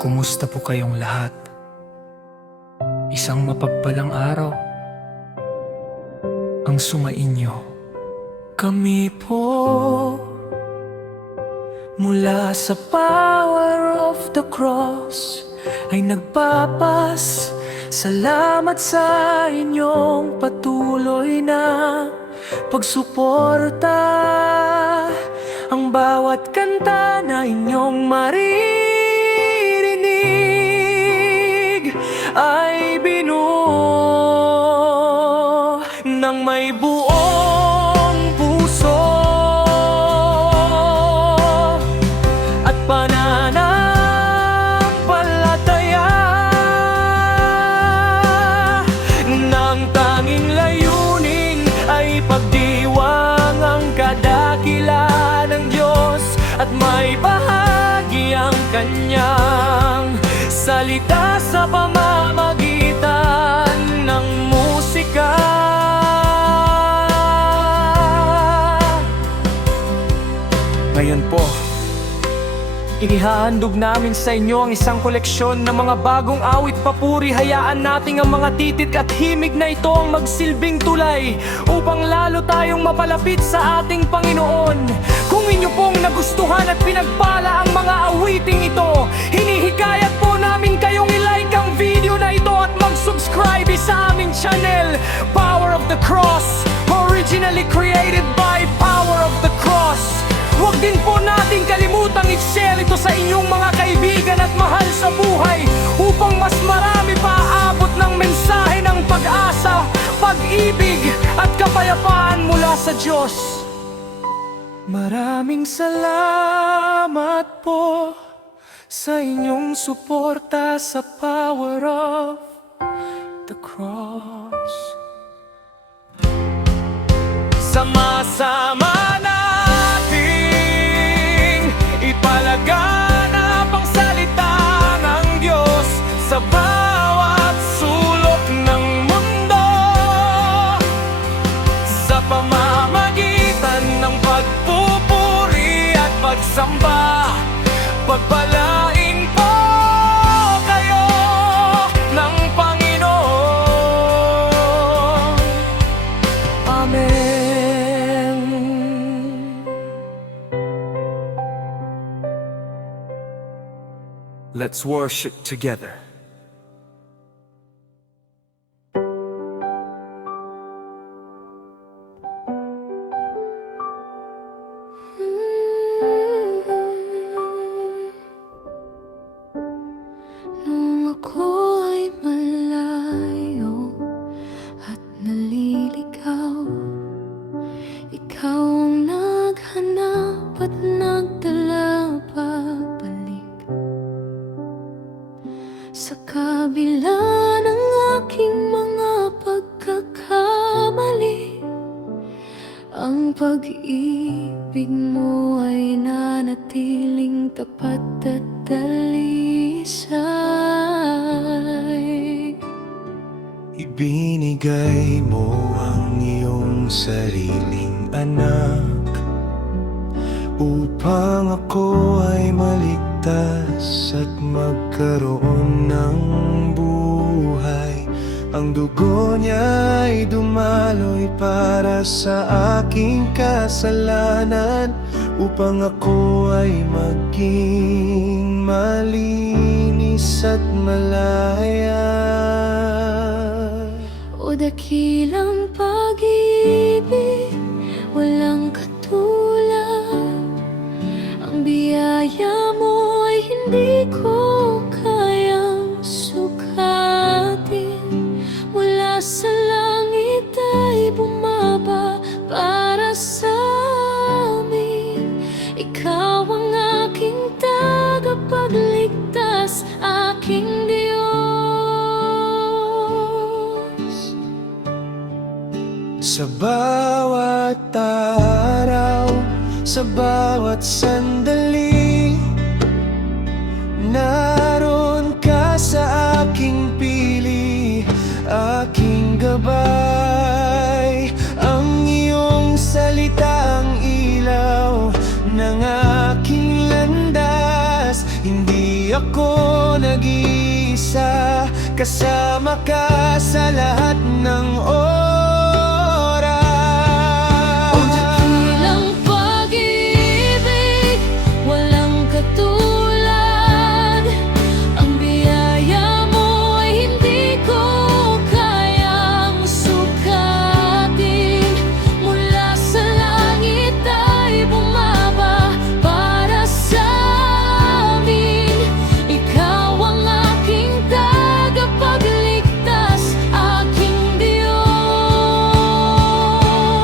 Kumusta po kayong lahat? Isang mapagpalang araw ang sumainyo. Kami po mula sa power of the cross ay nagpapas salamat sa inyong patuloy na pagsuporta. Ang bawat kanta na inyong maririnig ay binuo ng may buong puso at pananampalataya ng tanging layunin ay pagdiwang ang kadakilaan ng Diyos at may bahagi ang kanyang salita sa pamamagitan ng musika. Ngayon po, inihahandog namin sa inyo ang isang koleksyon ng mga bagong awit papuri. Hayaan nating ang mga titik at himig na ito ang magsilbing tulay upang lalo tayong mapalapit sa ating Panginoon. Kung inyo pong nagustuhan at pinagpala ang mga awiting ito, hinihikayat po namin kayong i-like ang video na ito at mag-subscribe sa aming channel, Power of the Cross, originally created by Power of the Cross. Huwag din po nating kalimutang i-share ito sa inyong mga kaibigan at mahal sa buhay upang mas marami pa aabot ng mensahe ng pag-asa, pag-ibig at kapayapaan mula sa Diyos. Maraming salamat po sa inyong suporta sa Power of the Cross. Sama-sama ipalaganap ang salita ng Diyos sa bawat sulok ng mundo, sa pamamagitan ng pagpupuri at pagsamba. Pagpalain po kayo ng Panginoon. Amen. Let's worship together. Nung ako ay malayo at naliligaw, ikaw ang naghanap at nagdala pabalik. Sa kabila ng aking mga pagkakamali, ang pag-ibig mo ay nanatiling tapat at dalisay. Ibinigay mo ang iyong sariling anak upang ako ay maligtas at magkaroon ng buhay. Ang dugo niya ay dumaloy para sa aking kasalanan, upang ako ay maging malinis at malaya. O dakilang pag-ibig, walang katulad. Ang biyaya mo ay hindi ko kayang sukatin. Mula sa langit ay bumaba para sa amin. Ikaw ang aking tagapagligtas, aking Diyos. Sa bawat araw, sa bawat sandali, naroon ka sa aking pili, aking gabay. Ang iyong salita ang ilaw ng aking landas. Hindi ako nag-iisa, kasama ka sa lahat ng oras. O dakilang pag-ibig, walang katulad. Ang biyaya mo ay hindi ko kayang sukatin. Mula sa langit ay bumaba para sa amin. Ikaw ang aking tagapagligtas, aking Diyos.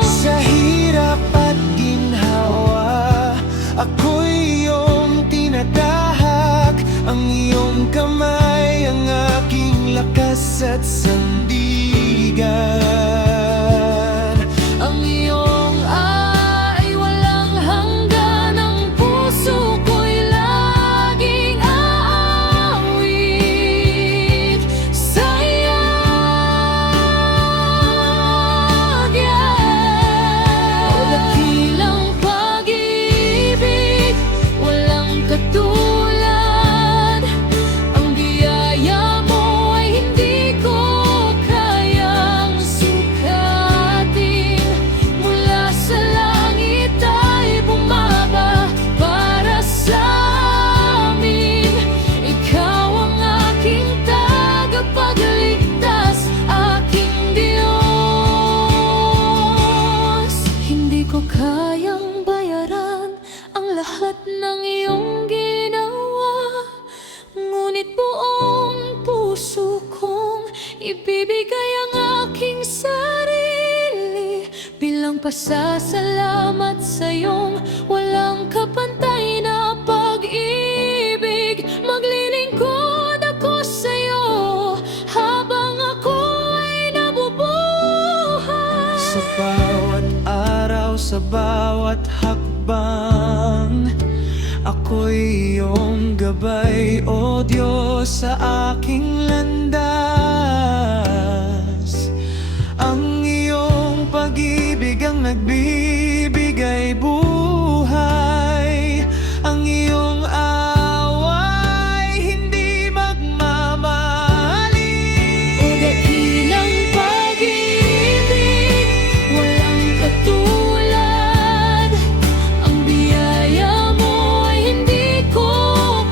Sa hirap at ginhawa, ako'y iyong tinatahak. Ang iyong kamay ang aking lakas at sandigan. Ang iyong ay walang hanggan. Ang puso ko'y laging aawit sa'yo. O dakilang pag-ibig, walang katulad. Ang biyaya mo ay hindi ko kayang sukatin. Mula sa langit ay bumaba para sa amin. Ikaw ang aking tagapagligtas, aking Diyos. Hindi ko kayang bayaran ang lahat ng iyong ginawa, ngunit buong puso kong ibibigay ang aking sarili bilang pasasalamat sa iyong walang kapantay na pag-ibig. Maglilingkod ako sa iyo habang ako ay nabubuhay. Sa bawat araw, sa bawat hakbang, ako'y iyong gabay, O Diyos, sa aking landas. Ang iyong pag-ibig ang nagbibigay buhay. Ang iyong away hindi magmamali. O dakilang pag-ibig, walang katulad. Ang biyaya mo ay hindi ko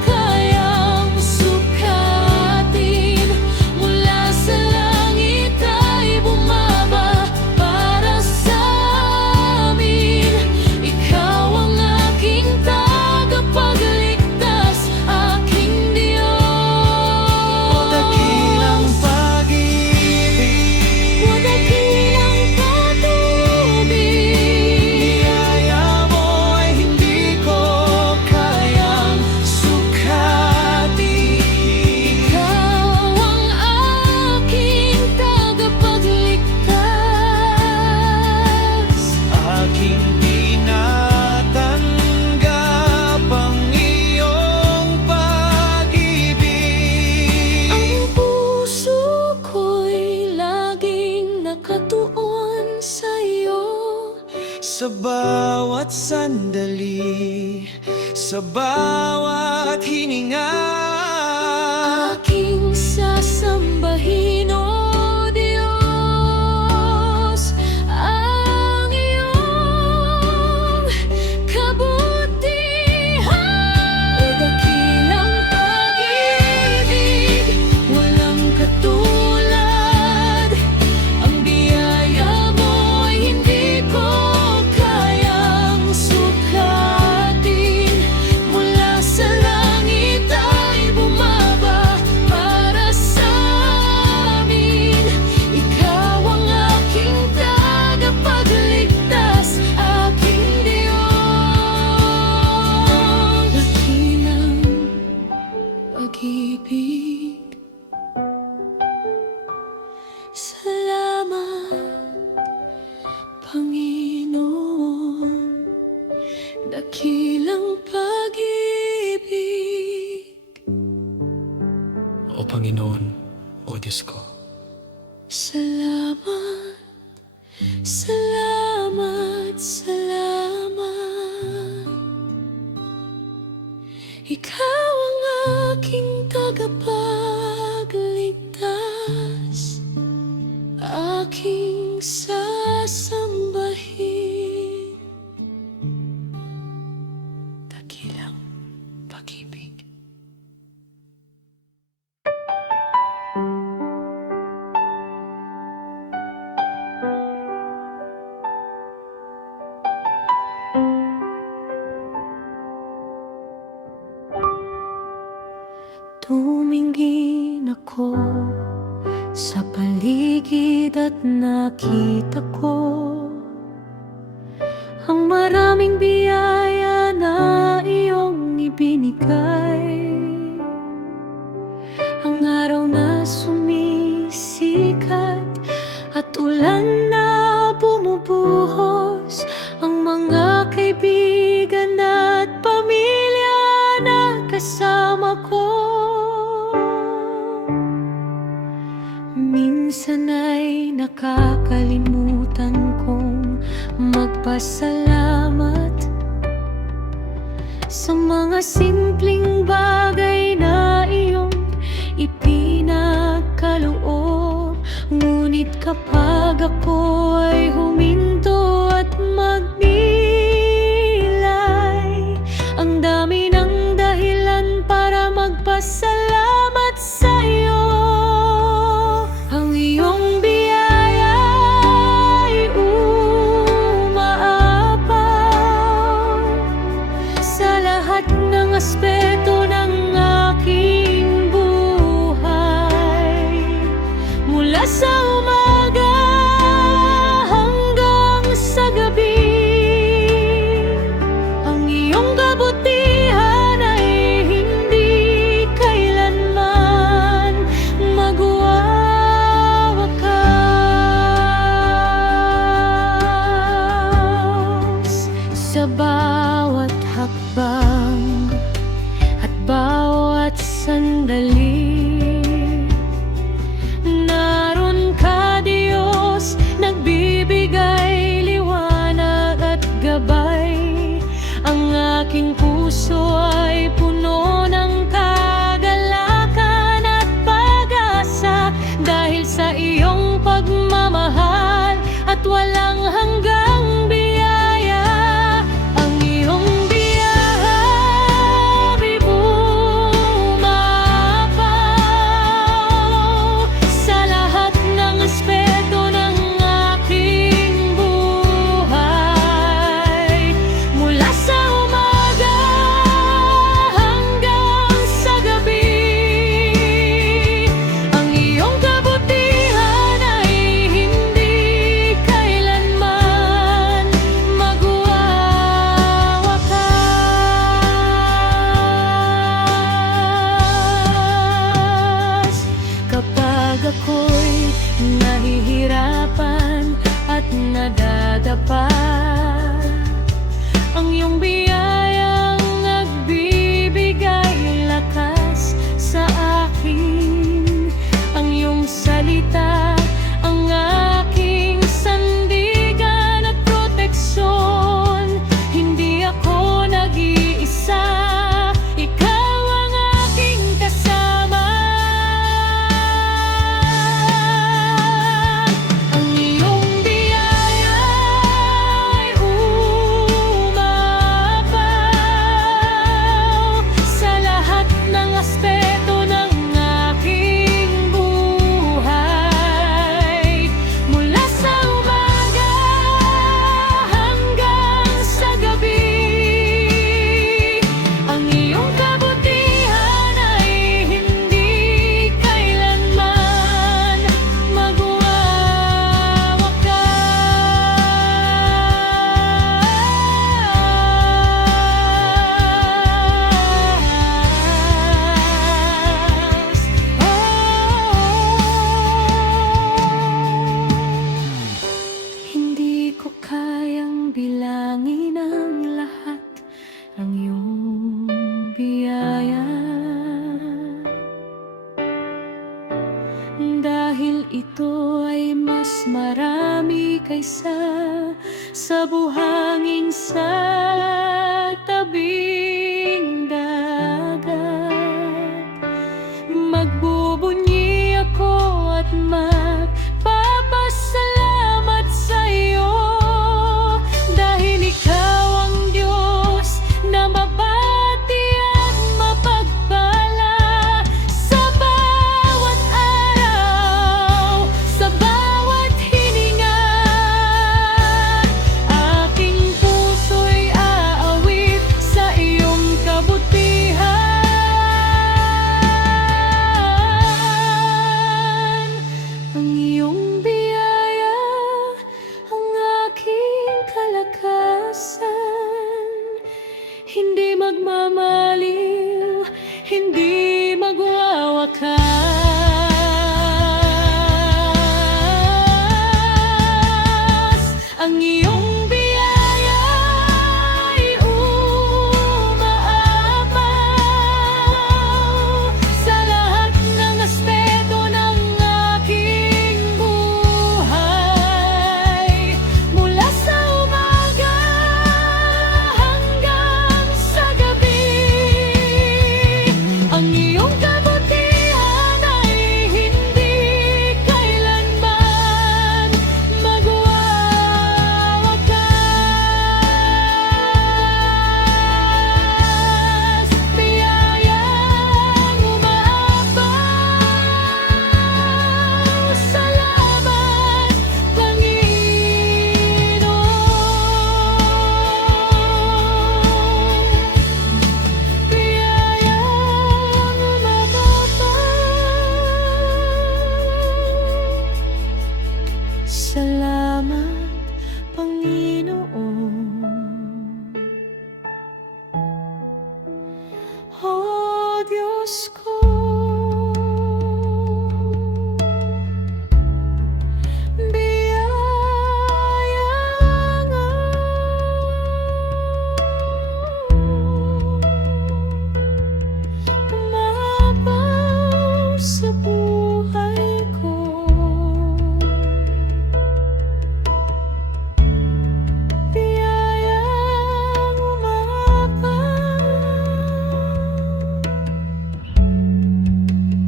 kayang sukatin. Mula sa langit ay bumaba para sa amin. Ikaw ang aking tagapagligtas, aking Diyos. O dakilang pag-ibig, O dakilang patubig, biyaya mo ay hindi ko kayang sukatin. ikaw ang aking tagapagligtas. Aking tinatanggap ang iyong pag-ibig. Ang puso ko'y laging nakatuon sa iyo. Sa bawat sandali, sa bawat hininga, Aking sasambahin, O Diyos, ang iyong kabutihan. O dakilang pag-ibig, walang katulad. Ang biyaya mo ay hindi ko kayang sukatin. Mula sa langit ay bumaba para sa amin. Ikaw ang aking tagapagligtas, aking Diyos. Dakilang pag-ibig, salamat, Panginoon. Dakilang pag-ibig, O Panginoon, O Diyos ko. salamat, salamat, salamat. Ikaw ang aking tagapagligtas, aking sasambahin. Dakilang pag-ibig. Tumingin ako sa paligid at nakita ko ang maraming biyaya na iyong ibinigay. Ang araw na sumisikat at ulan na bumubuhos, ang mga kaibigan at pamilya na kasama ko. Minsan ay nakakalimutan kong magpasalamat sa mga simpleng bagay na iyong ipinagkaloob. Ngunit kapag ako ay huminto at magnilay, ang dami ng dahilan para magpasalamat sa iyo. Ang iyong biyaya ay umaapaw sa lahat ng aspeto ng aking buhay. Mula sa umaga hanggang sa gabi, ang iyong kabutihan ay hindi kailanman magwawakas. Sa bawat hakbang at bawat sandali, naroon ka, Diyos, nagbibigay liwanag at gabay. Ang aking puso ay puno ng kagalakan at pag-asa dahil sa iyong pagmamahal at walang hanggang biyaya. Ang iyong biyaya ay bumapaw sa lahat ng aspeto ng aking buhay. Mula sa umaga hanggang sa gabi, ang iyong kabutihan ay hindi kailanman magwawakas. Kapag ako'y nahihirapan at nadadapa, ang iyong biyayang nagbibigay lakas sa akin. Ang iyong salita ang aking sandigan at proteksyon. Hindi ako nag-iisa, ikaw ang aking kasama. Ang iyong biyaya ay umapaw sa lahat ng aspeto ng aking buhay. Mula sa umaga hanggang sa gabi, ang iyong kabutihan ay hindi kailanman magwawakas. Hindi ko kayang bilangin ang lahat ng iyong biyaya, dahil ito ay mas marami kaysa sa buhangin sa tabing dagat. pagmamaliw, hindi magwawakas. Ang iyong biyaya ay umaapaw sa lahat ng aspeto ng aking buhay. Mula sa umaga hanggang sa gabi, ang iyong kabutihan ay hindi kailanman magwawakas. Biyayang umaapaw, salamat Panginoon. Biyayang umaapaw, salamat Panginoon. Oh Diyos ko, biyayang umapaw sa buhay ko. Biyayang umapaw,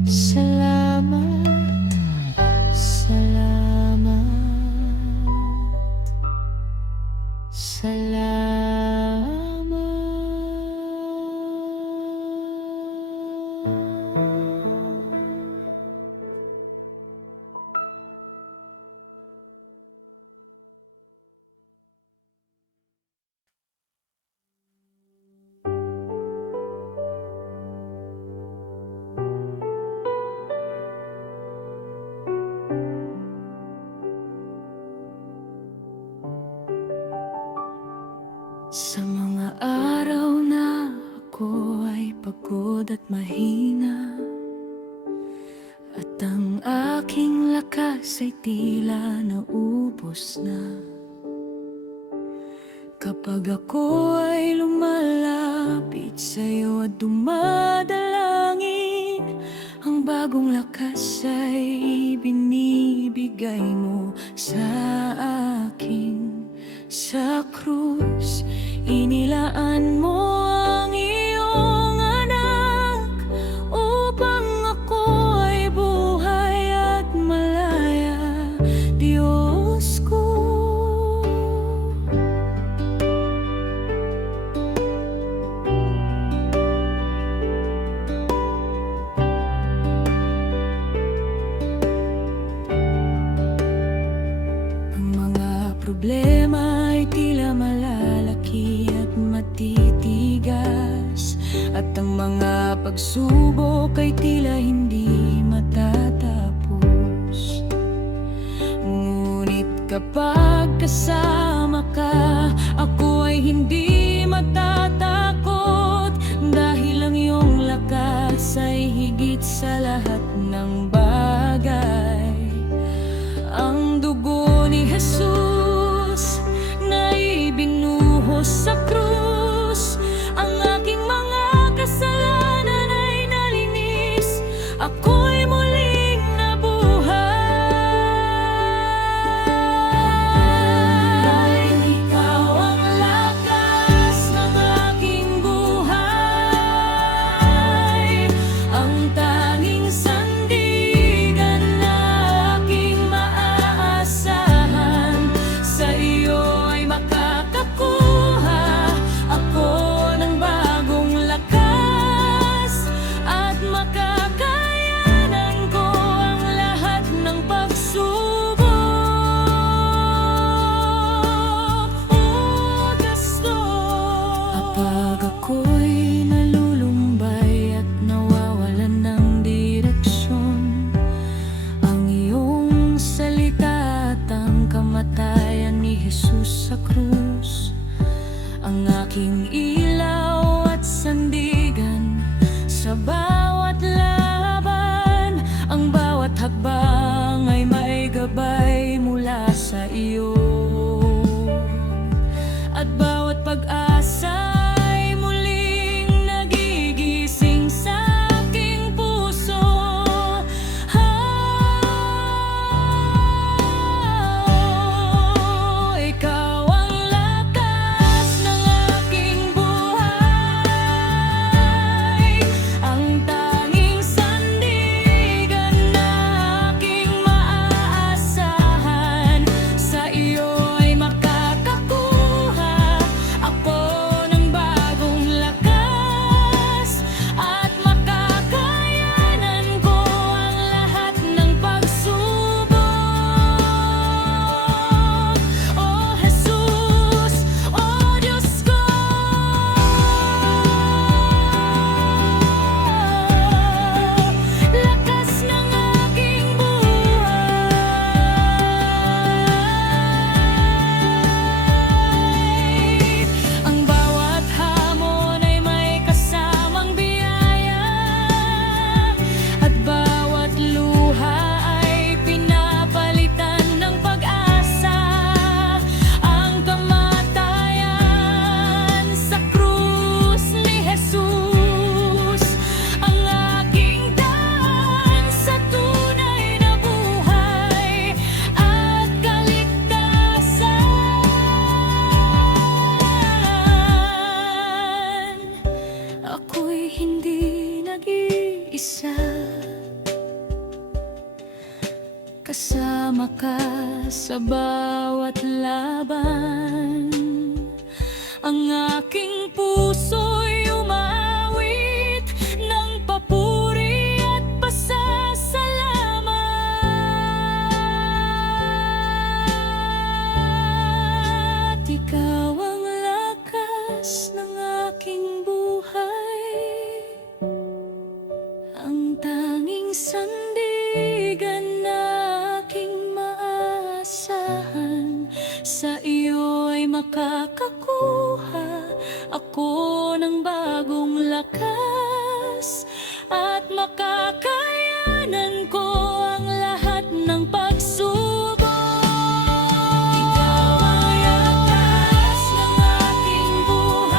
salamat, salamat, salamat. Sa mga araw na ako ay pagod at mahina, at ang aking lakas ay tila naubos na, kapag ako ay lumalapit sa'yo at dumadalangin, ang bagong lakas ay binibigay mo sa akin. Sa krus, inilaan mo ang iyong anak upang ako ay buhay at malaya, Diyos ko. Ang mga problema ay tila malalaki at matitigas, at ang mga pagsubok ay tila hindi matatapos. Ngunit kapag kasama ka, ako ay hindi matatakot, dahil ang iyong lakas ay higit sa lahat ng bagay. Ang dugo ni Jesus na ibinuhos sa krus, ang aking mga kasalanan ay nalinis, ako'y muling nabuhay. Ikaw ang lakas ng ay hindi nag-iisa. Kasama ka sa bawat laban. Ang aking puso'y umawit ng papuri at pasasalamat. Ikaw ang lakas ng aking buhay, ang tanging sandigan na aking maasahan. Sa iyo ay makakakuha ako ng bagong lakas, at makakayanan ko ang lahat ng pagsubok. Ikaw ang lakas ng aking buhay,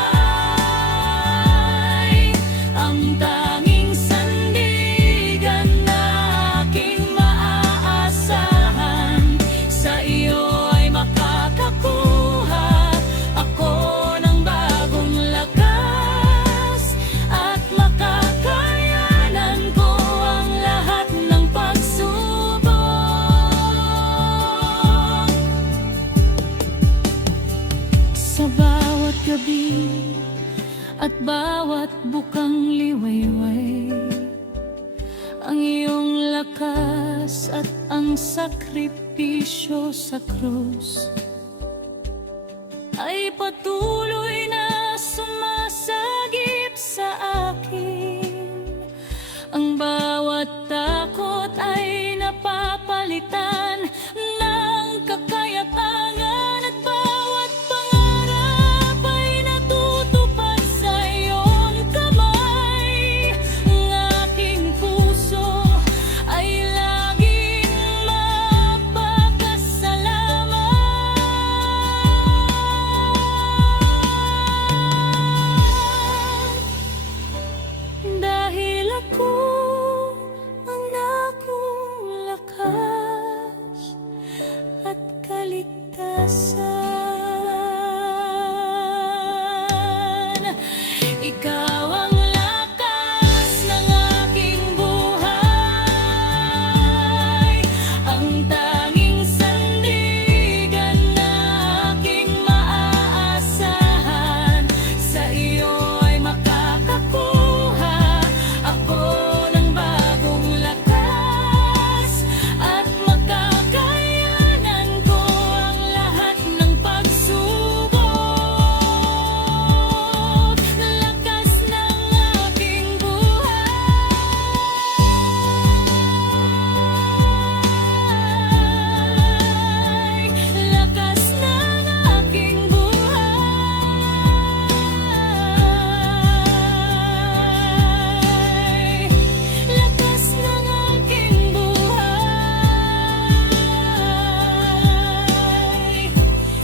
ang tanging sandigan na aking maaasahan. Sa iyo ay makakakuha ako ng bagong lakas, at makakayanan ko ang lahat ng pagsubok. Sa bawat gabi at bawat bukang liwayway, ang iyong lakas at ang sakripisyo sa krus ay patuloy na sumasagip sa akin. Ang bawat takot ay napapalitan ng kakayatangan, at bawat pangarap ay natutupad sa iyong kamay. Ang aking puso ay laging mapapasalamat. Dahil ako ang akong lakas at kaligtasan. Ikaw ang lakas ng aking buhay, ang tanging sandigan na aking maaasahan. Sa iyo ay makakakuha ako ng bagong lakas, at makakayanan ko ang lahat ng pagsubok. Lakas ng aking buhay, lakas ng aking buhay, lakas ng aking buhay.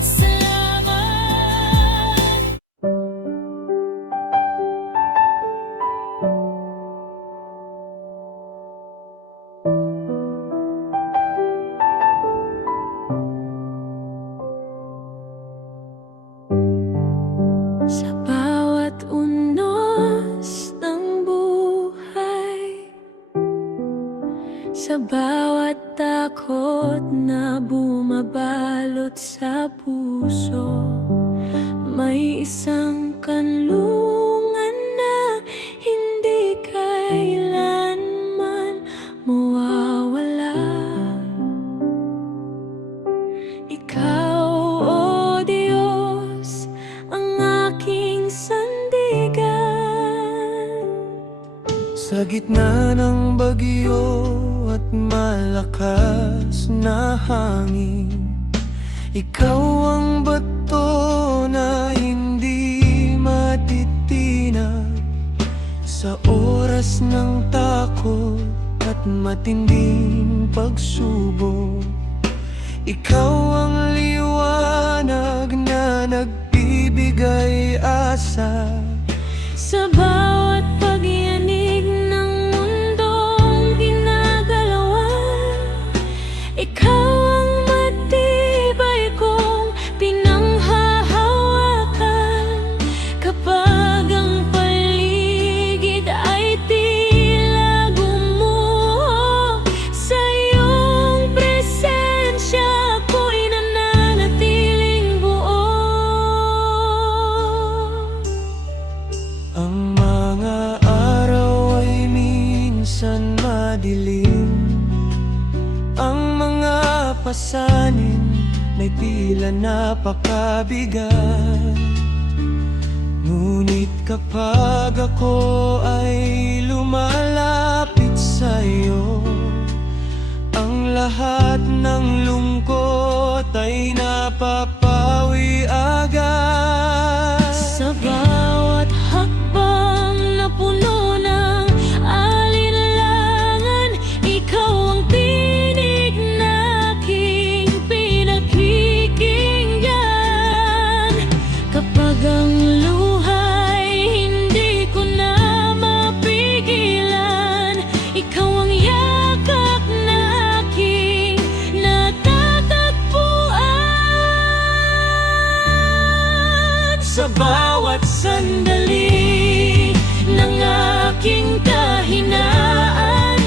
Salamat. Sa bawat unos ng buhay, sa bawat takot na bumabalot sa puso, may isang kanlungan na hindi kailanman mawawala. Ikaw, O Diyos, ang aking sandigan. Sa gitna ng bagyo at malakas na hangin, ikaw ang bato na hindi matitinag. Sa oras ng takot at matinding pagsubok, ikaw ang liwanag na nagbibigay asa. Sa bawat pagyanig ng mundong ginagalawan, ikaw ang matibay kong pinanghahawakan. Kapag ang paligid pasanin na'y tila napakabigat. Ngunit kapag ako ay lumalapit sa'yo, ang lahat ng lungkot ay napapawi agad. Sa bawat hakbang na puno ng alinlangan, ikaw ang tinig na aking pinakikinggan. Kapag ang luha'y hindi ko na mapigilan, ikaw ang yakap na aking natatagpuan. Sa bawat sandali ng aking kahinaan,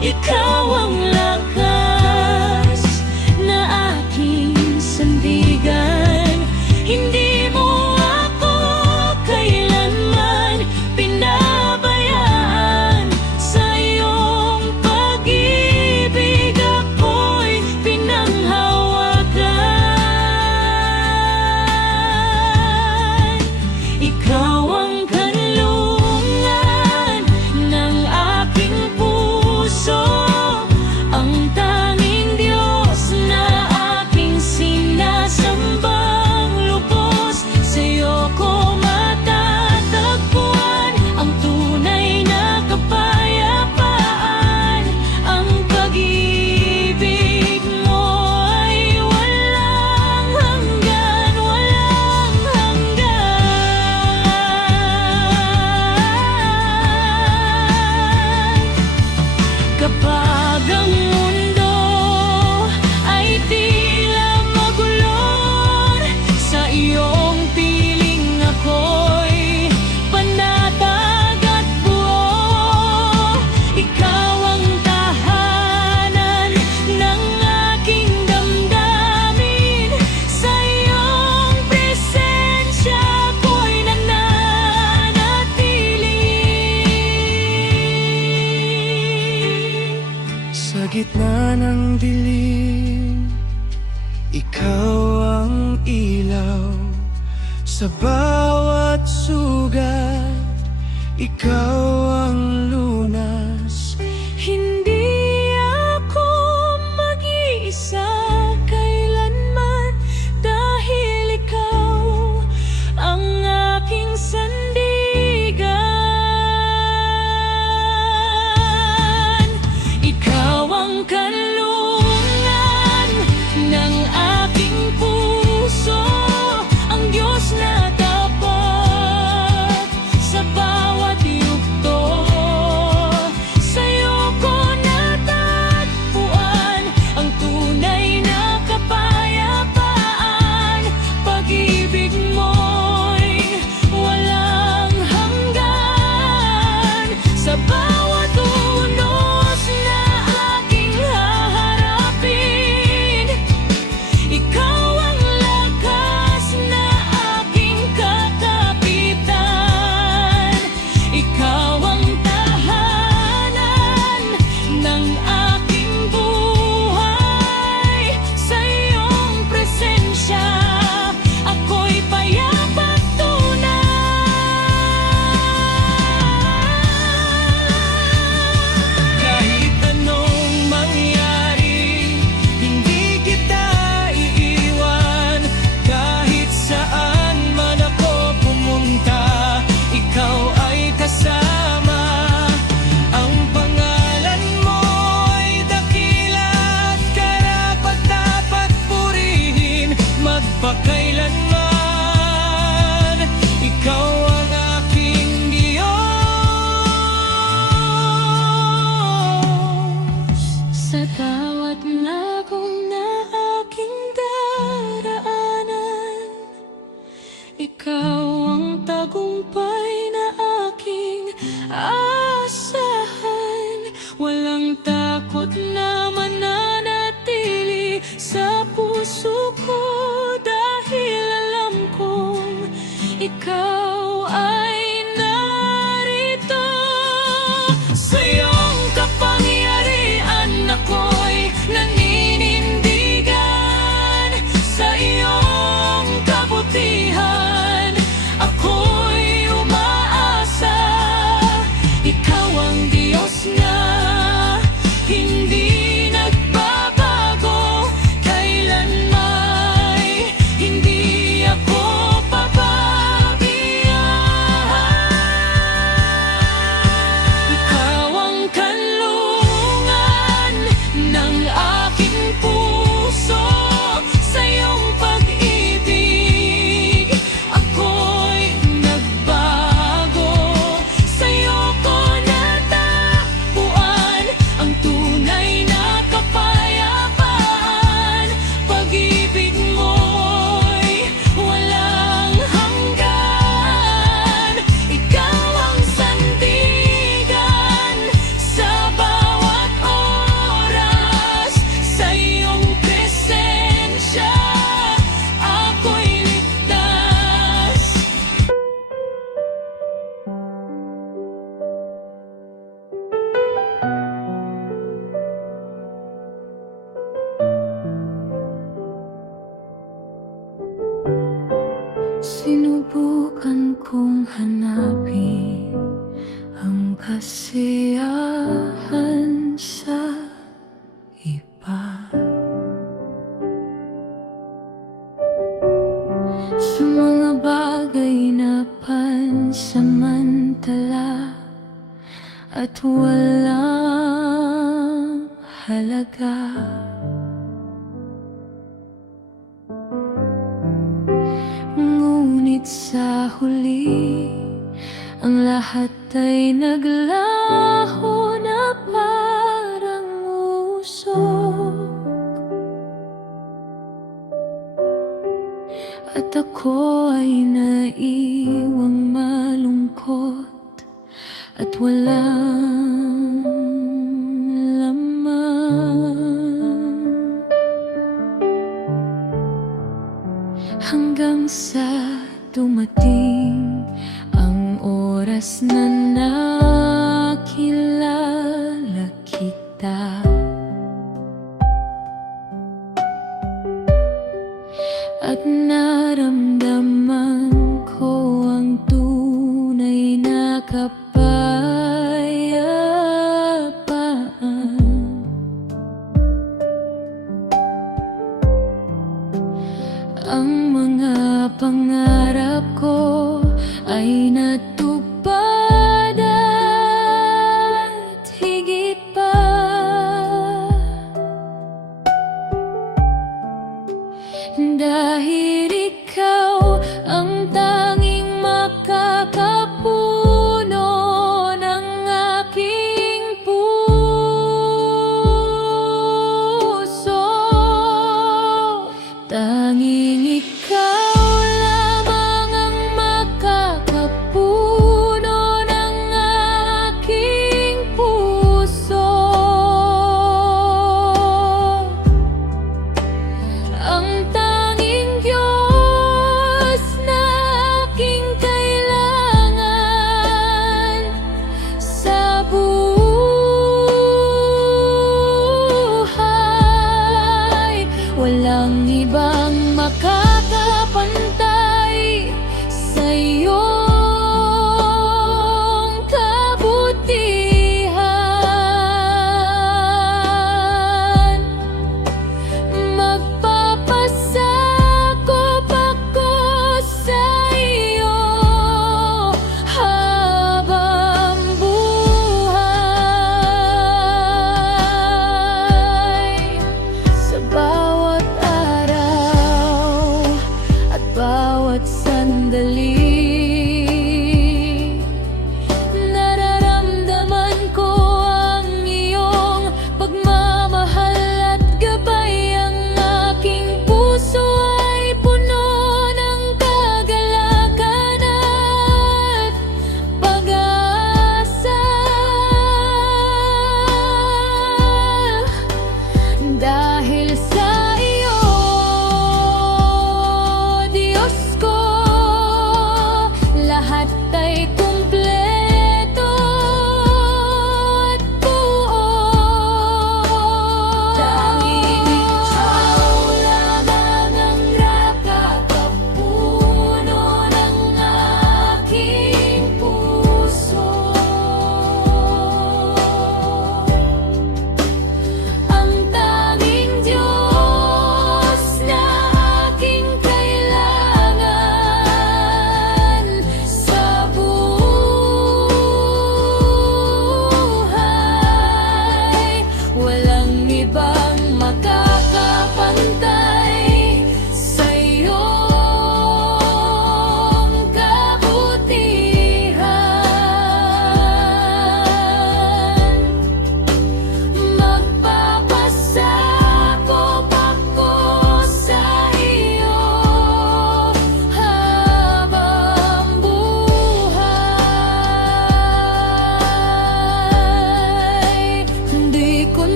ikaw ang lakas na aking sandigan. Hindi mo ako kailanman pinabayaan. Sa iyong pag-ibig ako'y pinanghawakan. Ikaw ang kanlungan ng aking puso, ang tanging Diyos na aking sinasambang lubos. Sa'yo ko matatagpuan ang tunay na kapayapaan. Ang pag-ibig mo ay walang hanggan, walang hanggan. Kapag ang mundo ay tila magulon, sa iyong piling ako'y panatag at buo. Ikaw ang tahanan ng aking damdamin. Sa iyong presensya ako'y nananatili. Sa gitna ng dilim, ikaw ang ilaw. Sa bawat sugat, ikaw ang lunas. Hindi ako mag-iisa kailanman, dahil ikaw ang aking sandigan. Ikaw ang kanlungan ng aking puso, ang Diyos na tapat sa bawat yugto. kasiyahan sa iba. Sa mga bagay na pansamantala at walang halaga, ngunit sa huli ang lahat ay naglaho na parang usok. At ako ay naiwang malungkot at walang laman, hanggang sa dumating ang oras na nakilala kita. At naramdaman ko ang tunay na kapayapaan. Ang mga pangarap ko ay natupad at higit pa. Dahil ikaw ang tanging makakapuno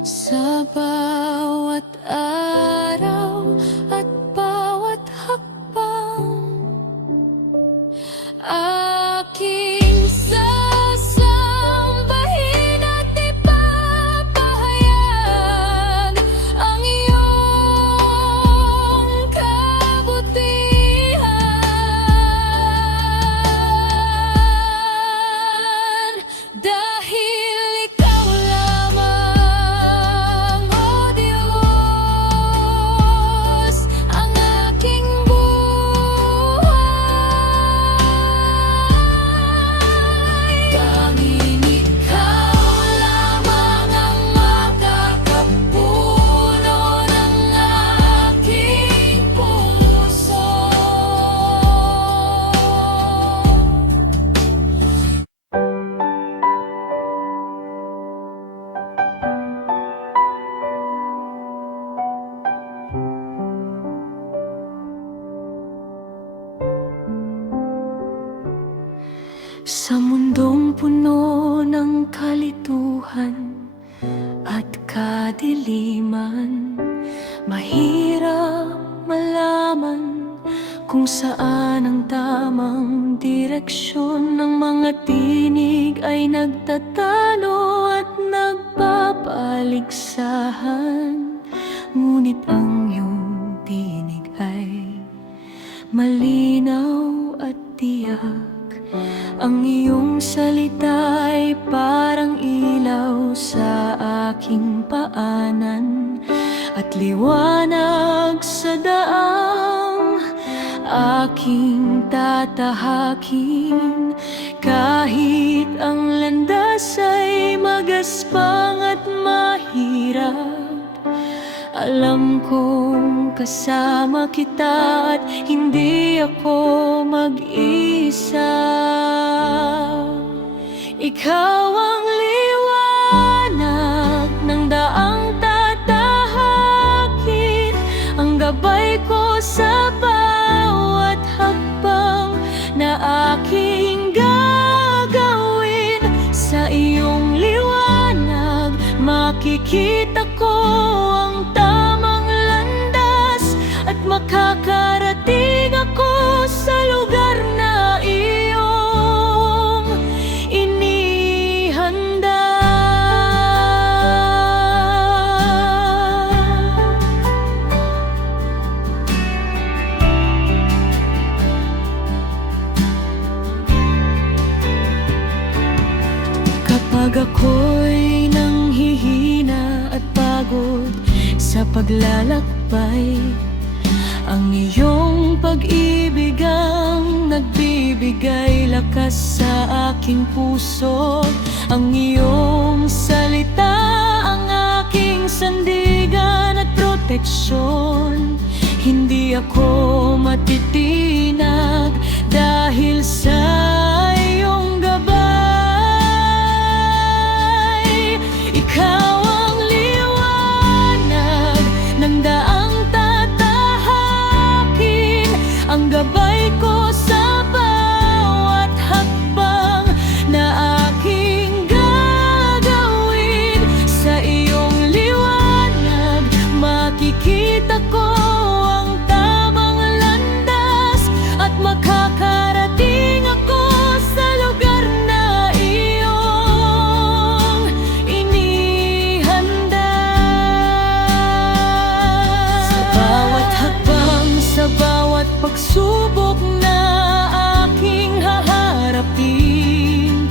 Sa bawat araw at bawat hakbang, aking sasambahin at ipapahayag ang iyong kabutihan. Dahil ikaw lamang, O Diyos, ang aking buhay. Tanging ikaw lamang ang makakapuno ng aking puso. Sa mundong puno ng kalituhan at kadiliman, mahirap malaman kung saan ang tamang direksyon. Ng mga tinig ay nagtatalo at nagpapaligsahan, ngunit ang iyong tinig ay malinaw at tiyak. Ang iyong salita ay parang ilaw sa aking paanan at liwanag sa daang aking tatahakin. Kahit ang landas ay magaspang at mahirap, alam kong kasama kita at hindi ako mag-isa. Ikaw ang liwanag ng daang tatahakin, ang gabay ko sa bawat hakbang na aking gagawin. Sa iyong liwanag makikita ko ang tamang landas at makakarating ako sa lugar na iyong inihanda. Kapag ako'y nanghihina at pagod sa paglalakbay, ang iyong pag-ibig ang nagbibigay lakas sa aking puso. Ang iyong salita ang aking sandigan at proteksyon. Hindi ako matitinag dahil sa iyong gabay. Ikaw ang liwanag ng daang tatahakin, ang gabay ko sa bawat hakbang na aking gagawin. Sa iyong liwanag makikita ko ang tamang landas at makakarating ako sa lugar na iyong inihanda. Sa bawat hakbang, sa bawat pagsubok na aking haharapin,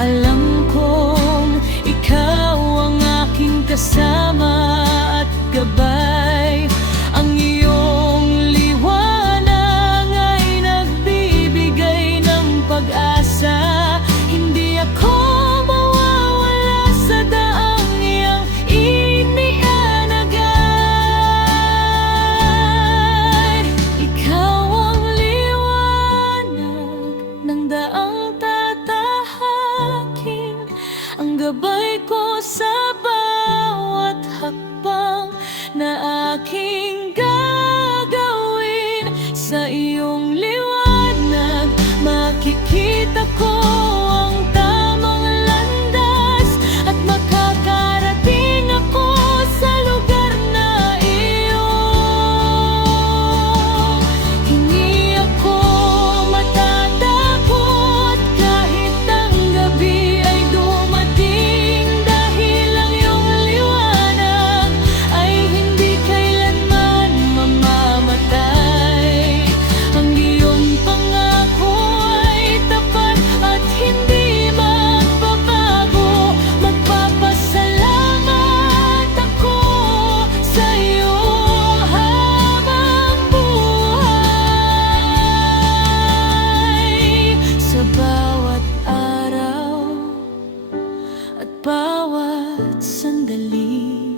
alam kong ikaw ang aking kasama at gabay. Ang iyong liwanag ay nagbibigay ng pag-asa. Hindi ako mawawala sa daang iyang inialagay. Ikaw ang liwanag ng daang tatahakin, ang gabay ko sa bawat hakbang na aking gagawin. Sa iyong liwanag makikita ko ang tamang landas at makakarating ako bawat sandali.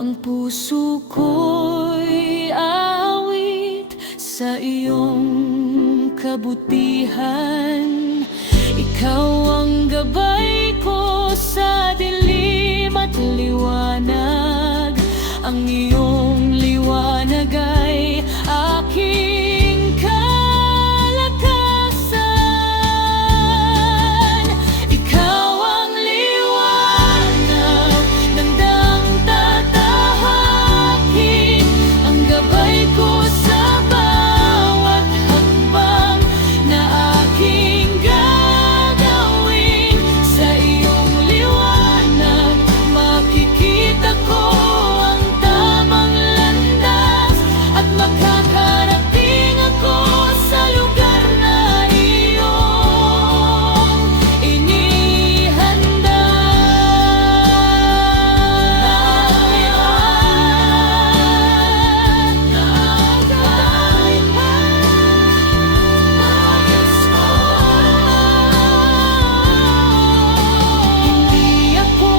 Ang puso ko'y awit sa iyong kabutihan. Ikaw ang gabay ko sa dilim at liwanag. Ang iyong liwanag ay aking kalakasan. Ikaw ang liwanag ng daang tatahakin. Ang gabay ko sa bawat hakbang na aking gagawin. Sa iyong liwanag makikita ko ang tamang landas, at makakarating ako sa lugar na iyong inihanda. Hindi ako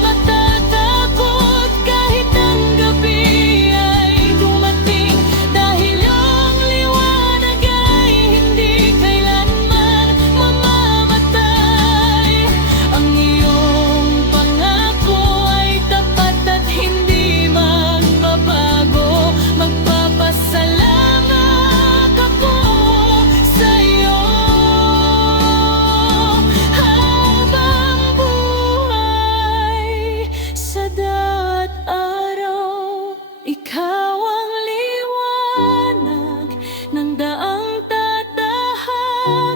matatakot kahit ang gabi ay dumating, dahil ang liwanag ay hindi kailanman mamamatay. Ang iyong pangako ay tapat at hindi magbabago. Magpapasalamat ako sa iyo habang buhay. Sa daat araw, ikaw ang liwanag ng daang tatahakin.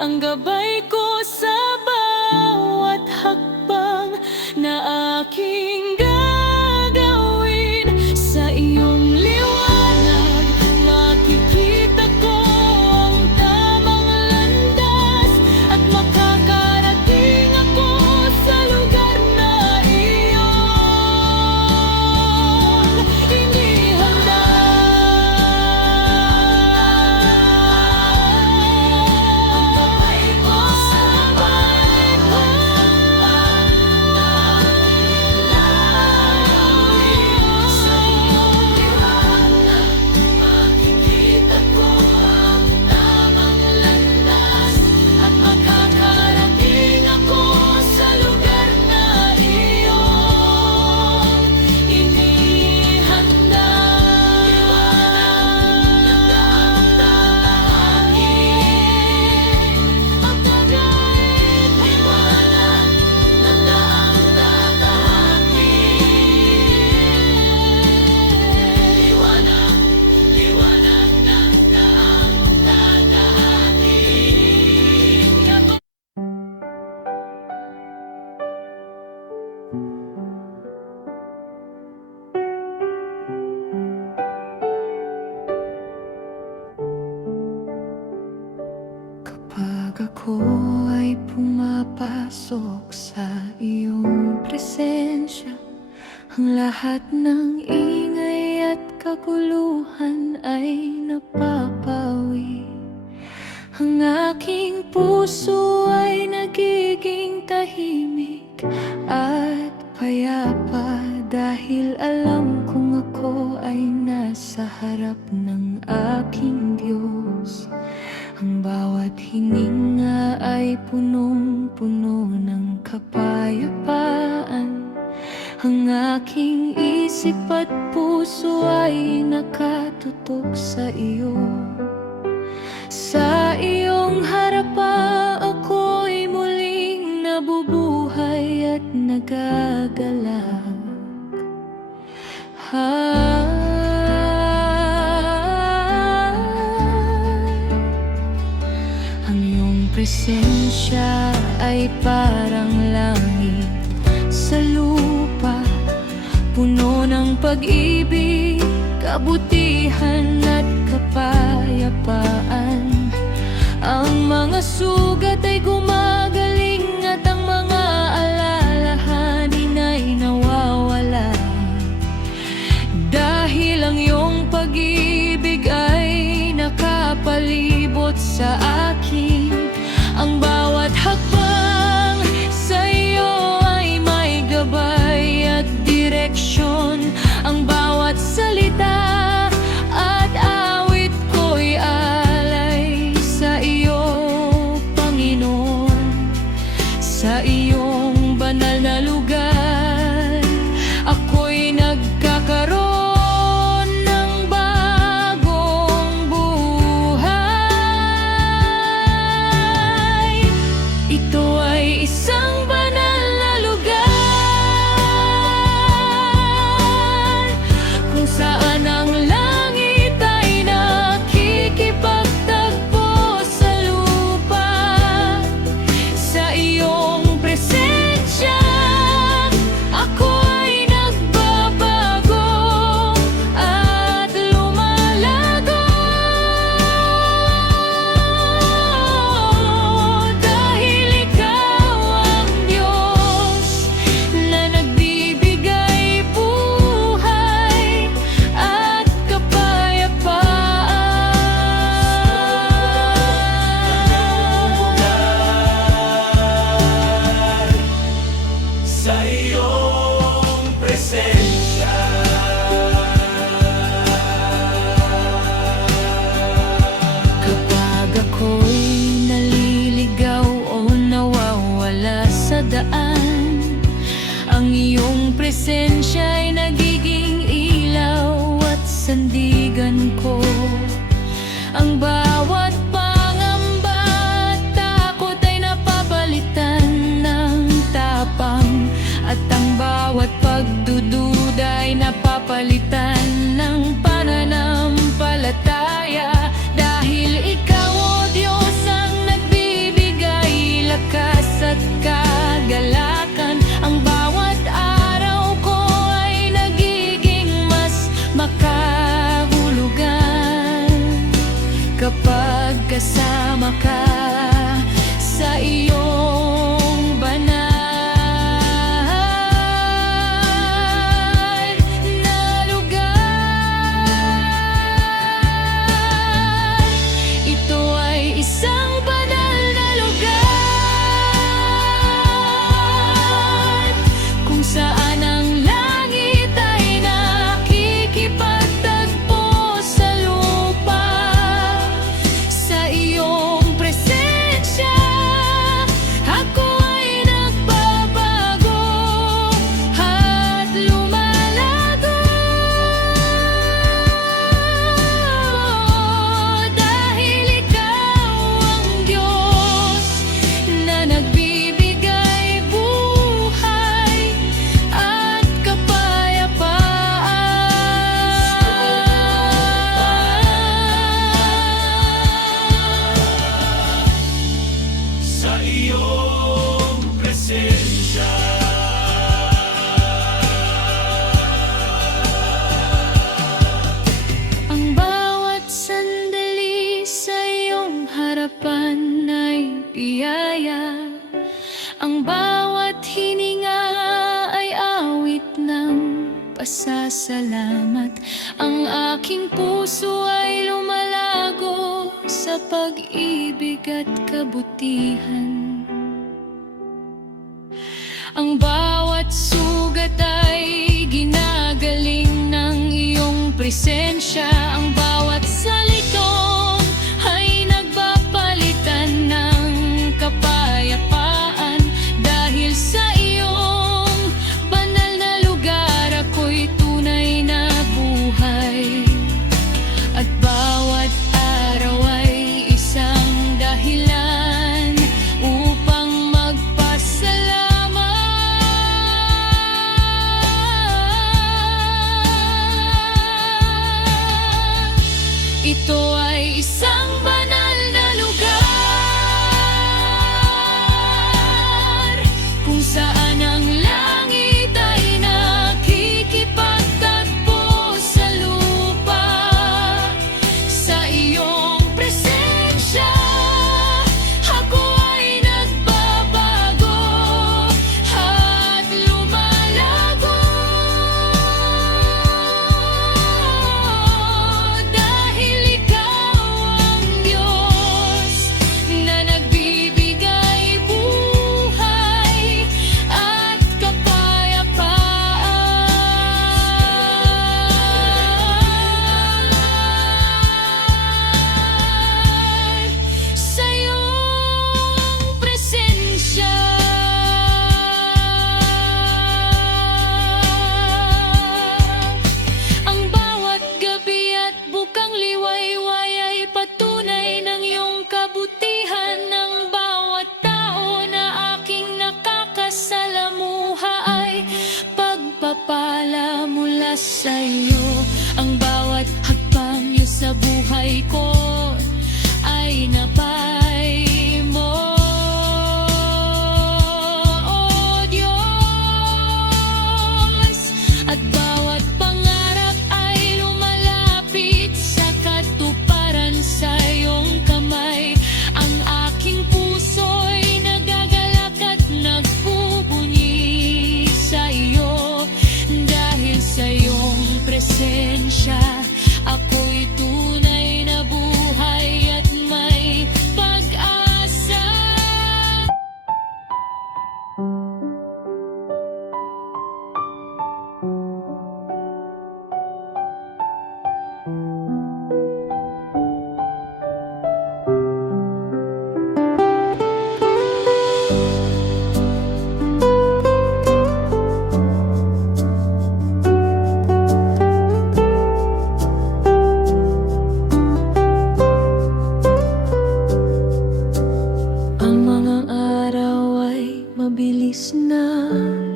Ang gabay ko sa bawat hakbang na aking gagawin. Sa iyong liwanag makikita ko ang tamang landas, at makakarating ako sa lugar na iyong inihanda. Ang gabay ko sa bawat hakbang na aking gagawin. Sa iyong liwanag makikita ko ang tamang landas, at makakarating ako sa lugar na iyong inihanda. Liwanag ng daang tatahakin. Magkagait liwanag ng daang tatahakin. Liwanag, liwanag ng daang tatahakin. Kapag ako ay pumapasok sa iyong presensya, ang lahat ng ingay at kaguluhan ay napapawi. Ang aking puso ay nagiging tahimik at payapa, dahil alam kong ako ay nasa harap ng aking Diyos. Ang bawat hininga ay punong-puno ng kapayapaan. Ang aking isip at puso ay nakatutok sa iyo. Sa iyong harapan ako'y muling nabubuhay at nagagalak. Ang iyong presensya ay parang langit sa lupa, puno ng pag-ibig, kabutihan at kapayapaan. Ang mga sugat ay gumagaling, at ang mga alalahanin ay nawawala, dahil ang iyong pag-ibig ay nakapalibot sa akin. Ang bawat hakbang sa iyo sa iyong presensya. Kapag ako'y naliligaw o nawawala sa daan, ang iyong presensya'y nagiging ilaw at sandigan ko. Ang bawat pangamba at takot ay napapalitan ng tapang, at ang bawat pagdududa ay napapalitan ng pananampalataya. Dahil ikaw, O Diyos, ang nagbibigay lakas at kagalakan, ang bawat araw ko ay nagiging mas makahulugan kapag kasama ka sa iyong banal na lugar. Ito ay isang banal na lugar kung saan ang langit ay nakikipagtagpo sa lupa. Sa iyong presensya, ako ay nagbabago at lumalago. Dahil ikaw ang Diyos na nagbibigay buhay at kapayapaan. Sa iyong presensya. Ang bawat sandali sa iyong harapan ay biyaya. Ang bawat hininga ay awit ng pasasalamat. Ang aking puso ay lumalago sa pag-ibig at kabutihan. Ang bawat sugat ay ginagaling ng iyong presensya. Ang bawat salitong ay nagpapalitan ng kapayapaan. Dahil sa iyong banal na lugar, ako'y tunay na buhay. At bawat araw ay isang dahilan upang magpasalamat. Ito ay isang banal na lugar kung saan ang langit ay nakikipagtagpo sa lupa. Sa iyong presensya, ako ay nagbabago at lumalago. Dahil ikaw ang Diyos na nagbibigay buhay at kapayapaan. Sa iyong presensya, ang bawat gabi at bukang liwayway ay patunay ng iyong kabutihan. Ng bawat tao na aking nakakasalamuha ay pagpapala mula sa iyo. Ang bawat hakbang niyo sa buhay ko ay napay mo, O Diyos. At bawat pangarap ay lumalapit sa katuparan. Sa iyong kamay ang aking puso'y nagagalak at nagbubunyi sa iyo. Dahil sa iyong presensya, ako'y tunay na buhay at may pag-asa.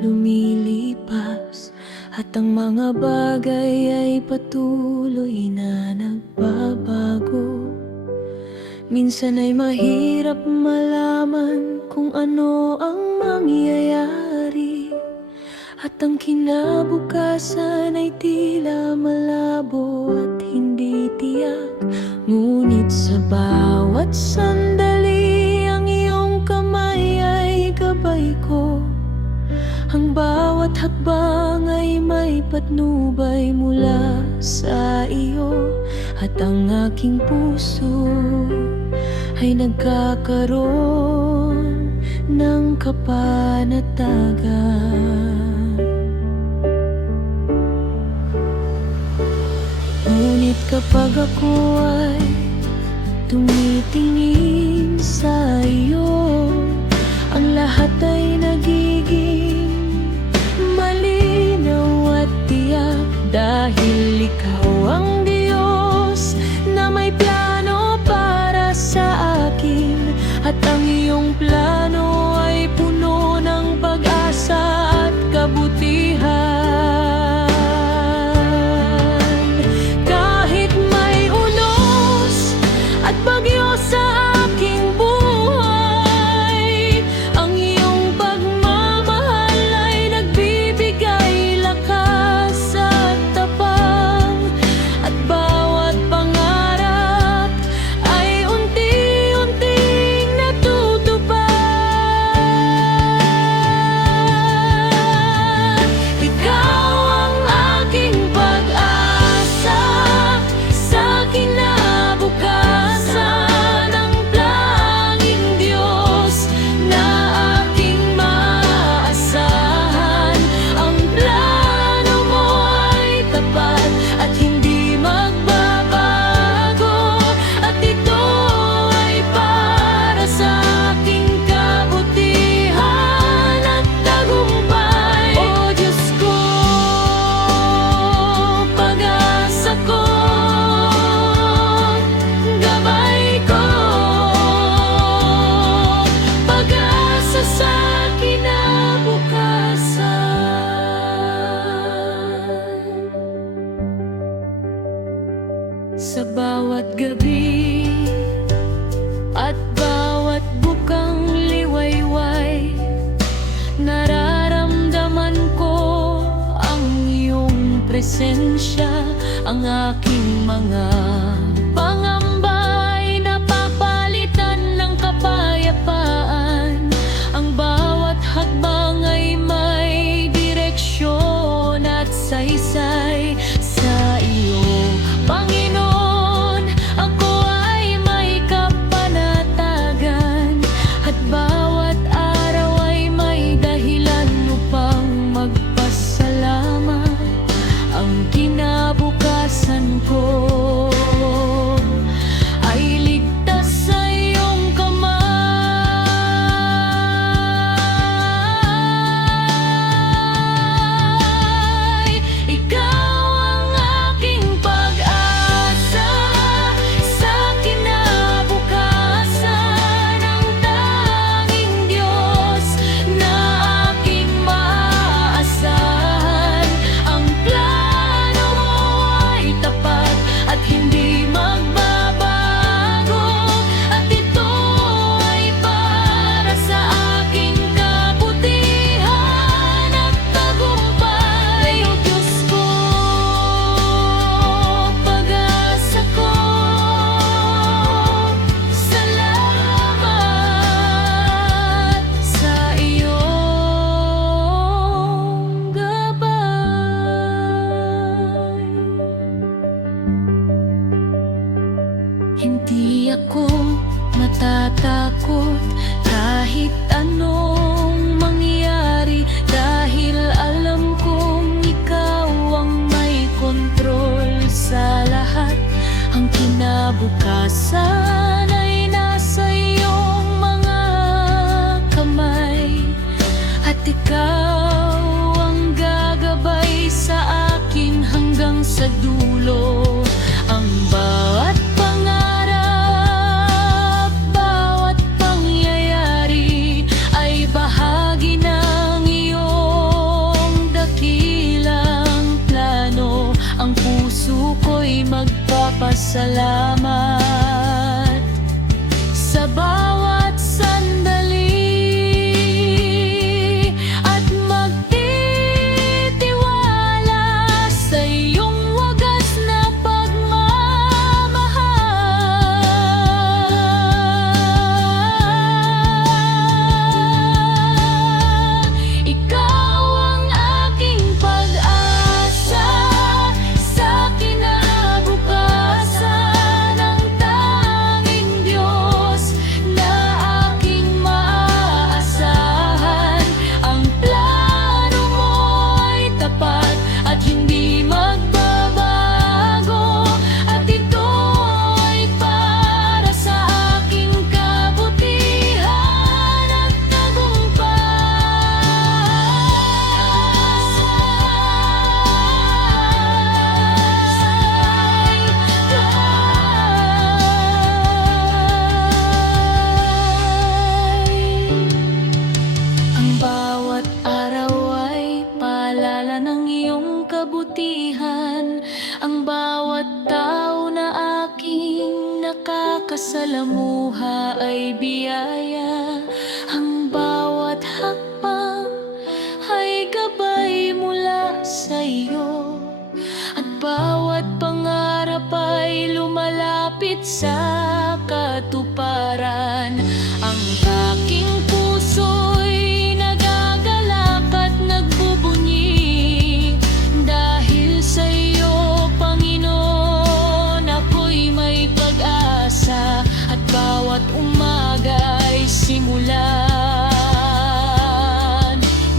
lumilipas at ang mga bagay ay patuloy na nagbabago. Minsan ay mahirap malaman kung ano ang mangyayari, at ang kinabukasan ay tila malabo at hindi tiyak. Ngunit sa bawat sandali, ang iyong kamay ay gabay ko. Ang bawat hakbang ay may patnubay mula sa iyo, at ang aking puso ay nagkakaroon ng kapanatagan. Ngunit kapag ako ay tumitingin sa iyo, ang lahat ay nagiging malinaw at tiyak, dahil ikaw ang Diyos na may plano para sa akin, at ang iyong plano ay puno ng pag-asa at kabutihan. Kahit may unos at bagyo sa aking buhay, ang iyong pagmamahal ay nagbibigay lakas at tapang, at bawat pangarap ay unti-unting natutupad. Ikaw ang aking pag-asa sa kinabukasan, ang tanging Diyos na aking maaasahan. Ang plano mo ay tapat at hindi magbabago, at ito ay para sa aking kabutihan at tagumpay. O Diyos ko, pag-asa ko, gabay ko, pag-asa sa kinabukasan. Sa bawat gabi at bawat bukang liwayway, nararamdaman ko ang iyong presensya. Ang aking mga pangamba ay napapalitan ng kapayapaan. Ang bawat hakbang ay may direksyon at saysay sa iyo, Panginoon. Ako ay may kapanatagan, at bawat araw ay may dahilan upang magpasalamat. Ang kinabukasan ko ay ligtas sa iyong kamay. Ikaw ang aking pag-asa sa kinabukasan, ang tanging Diyos na aking maaasahan. Ang plano mo ay tapat at hindi magbabago, at ito ay para sa aking kabutihan at tagumpay. O Diyos ko, pag-asa ko, salamat sa iyong gabay. Hindi ako natatakot kahit anong mangyari, dahil alam kong ikaw ang may kontrol sa lahat. Ang kinabukasan ay nasa iyong mga kamay, at ikaw ang gagabay sa akin hanggang sa dulo. Ang bawat pangarap, bawat pangyayari ay bahagi ng iyong Salamat sa bawat sandali at magtitiwala sa iyong wagas na pagmamahal. Ikaw ang aking pag-asa sa kinabukasan, ang tanging Diyos na aking maaasahan. Ang plano mo ay tapat at hindi magbabago, at ito ay para sa aking kabutihan at ang bawat araw ay paalala ng iyong kabutihan. Ang bawat tao na aking nakakasalamuha ay biyaya. Ang bawat hakbang ay gabay mula sa iyo, at bawat pangarap ay lumalapit sa katuparan. Ang aking puso'y nagagalak at nagbubunyi dahil sa iyo, Panginoon. Ako'y may pag-asa at bawat umaga ay simulan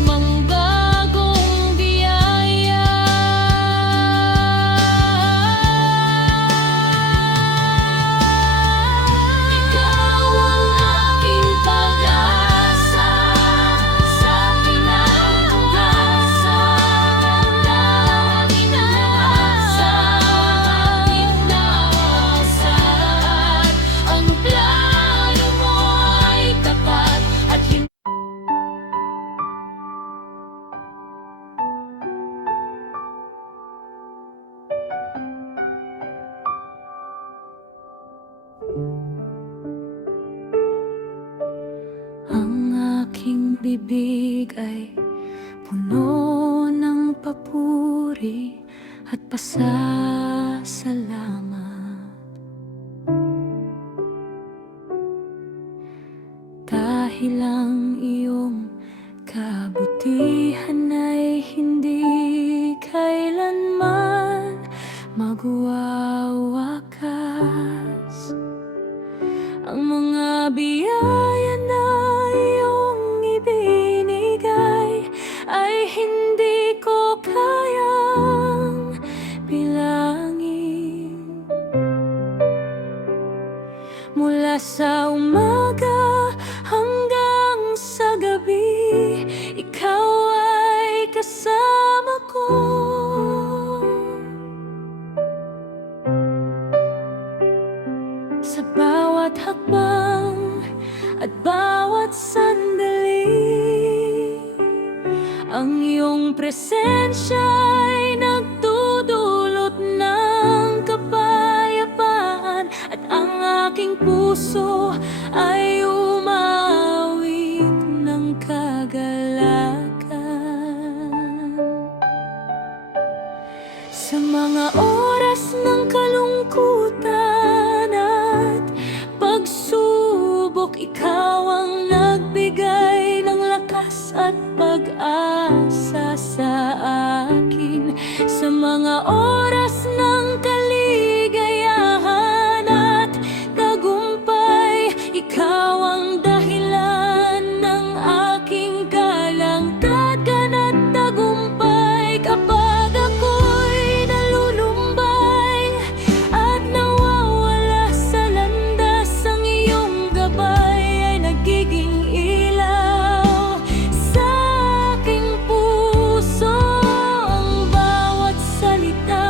ng bagong biyaya. Ikaw ang aking pag-asa sa kinabukasan, ang inaasal. Ang plano mo ay tapat at hindi ang aking bibig ay puno ng papuri at pasasalamat, dahil ang iyong kabutihan ay hindi kailanman magwawakas. Ang mga biyaya na iyong ibinigay ay hindi ko kayang bilangin. Mula sa umaga hanggang sa gabi, ikaw ay kasama ko. Sa bawat hakbang at bawat sandali, ang iyong presensya ay nagdudulot ng kapayapaan, at ang aking puso ay umawit ng kagalakan. Sa mga oras ng kalungkutan at pagsubok, ikaw ang nagbigay ng lakas at pag-asa sa akin. Sa mga oras ng kaligayahan at tagumpay, ikaw ang dahilan ng aking kalangtagan at tagumpay. Kapag ako'y nalulumbay at nawawala sa landas, ang iyong gabay ay nagiging ilaw sa aking puso. Ang bawat salita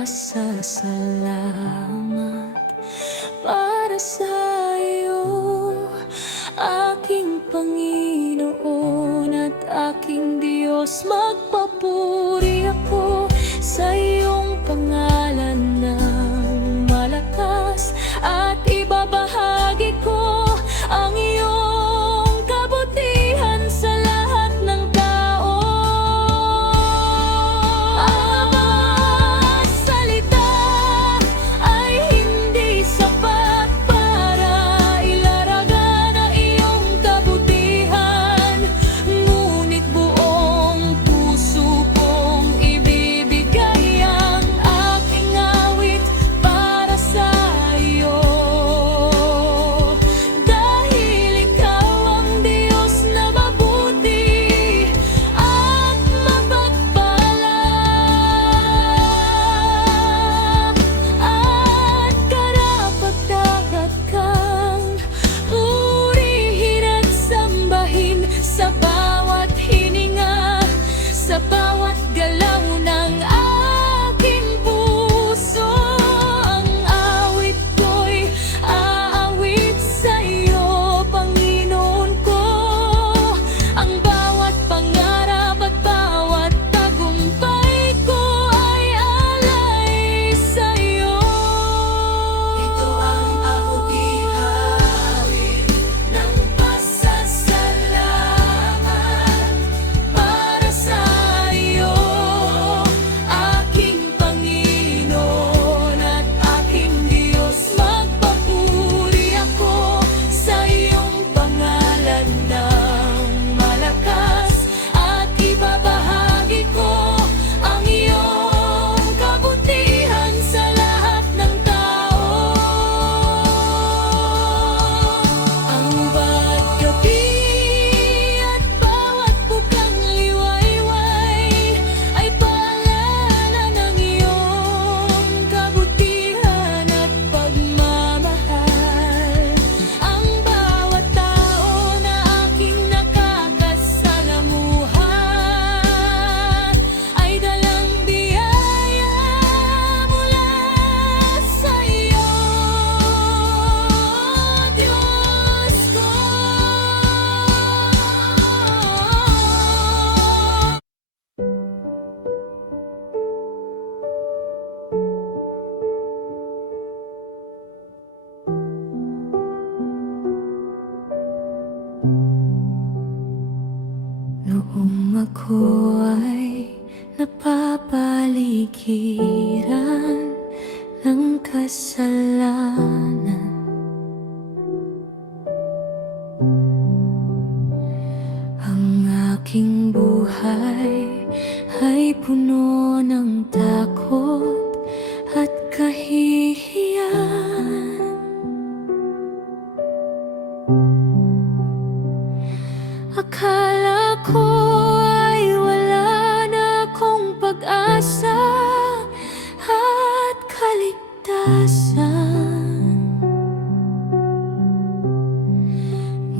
pasasalamat para sa iyo, aking Panginoon at aking Diyos. Magpapuri ako sa iyong pangalan ng malakas at ibabahagi ko ang iyong kabutihan sa lahat ng tao. Ang mga salita ay hindi sapat para ilaragan ang iyong kabutihan, ngunit buong puso kong ibibigay ang aking awit para sa iyo. Dahil ikaw ang Diyos na mabuti at mapagpala, at karapat-dapat kang purihin at sambahin sa bawat hininga, sa bawat galaw ng aking puso. Ang awit ko'y aawit sa iyo, Panginoon ko. Ang bawat pangarap at bawat tagumpay ko ay alay sa iyo. Ito ang aking awit ng pasasalamat para sa iyo, aking Panginoon at aking Diyos. Magpapuri ako sa iyong pangalan ng malakas at ibabahagi ko ang iyong kabutihan sa lahat ng tao. Ang bawat gabi at bawat bukang liwayway ay paalala ng iyong kabutihan at pagmamahal. Ang bawat tao na aking nakakasalamuhan ay dalang biyaya mula sa iyo, Diyos ko. Noong ako ay napapaligiran ng kasalanan, ang aking buhay ay puno ng takot at kahihiyan. Akala ko ay wala na akong pag-asa at kaligtasan,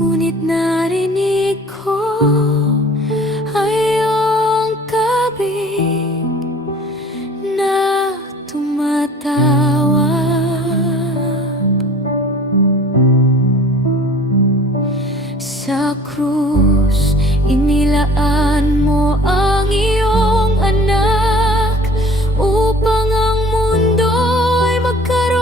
ngunit narinig ko ang iyong kabig na tumatawag. Sa krus, inilaan mo ang iyong anak upang ang mundo ay magkaroon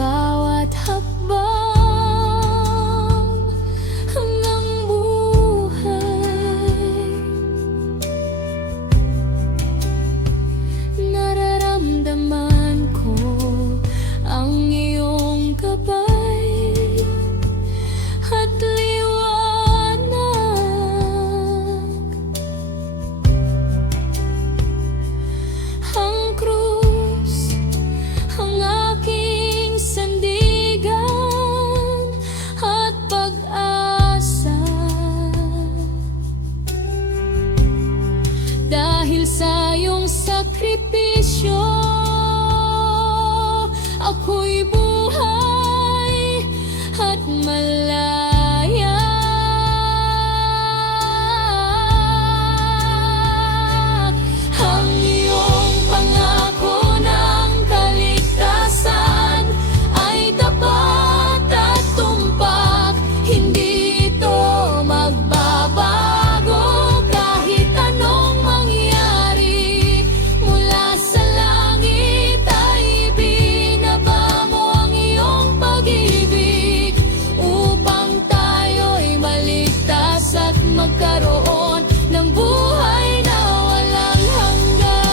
bawat hakbang ng buhay. Nararamdaman ko ang iyong gabay at liwanag. Ang krus, ang aking sandigan at pag-asa. Dahil sa iyong sakripisyo, ako'y buhay at malaya. Ang iyong pangako ng kaligtasan ay tapat at tumpak. Hindi ito magbabago kahit anong mangyari. Mula sa langit ay binaba mo ang iyong pag-ibig upang tayo'y maligtas at magkaroon ng buhay na walang hanggan.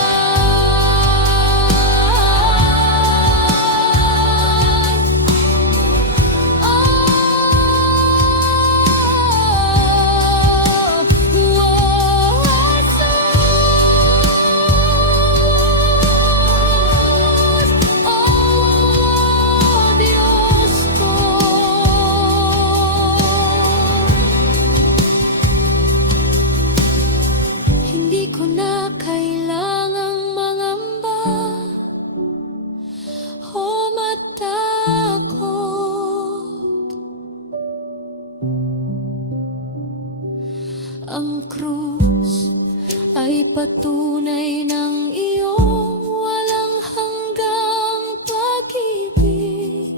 Diyos ko, hindi ko na kailangang mangamba o matakot. Ang krus ay patunay ng iyong walang hanggang pag-ibig.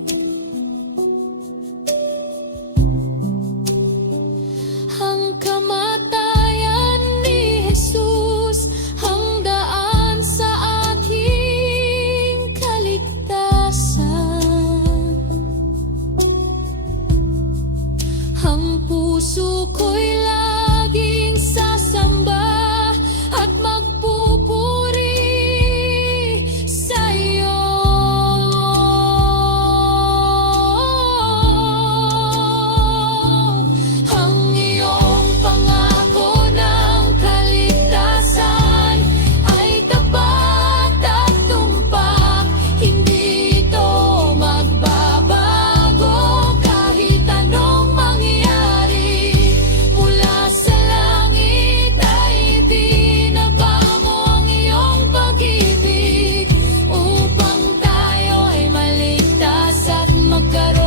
Ang kamatayan ni Jesus, ang daan sa aking kaligtasan. Ang puso ko'y laging sasamba at magpupuri sa iyo. Ang iyong pangako ng kaligtasan ay tapat at tumpak. Hindi ito magbabago kahit anong mangyari. Mula sa langit ay binaba mo ang iyong pag-ibig upang tayo ay maligtas at magkaroon